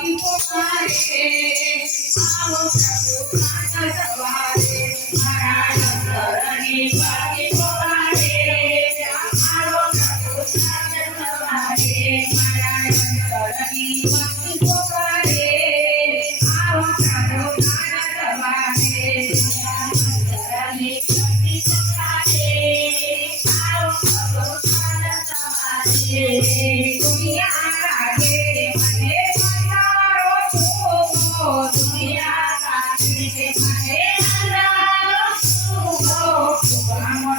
I'm going to go to.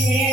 see.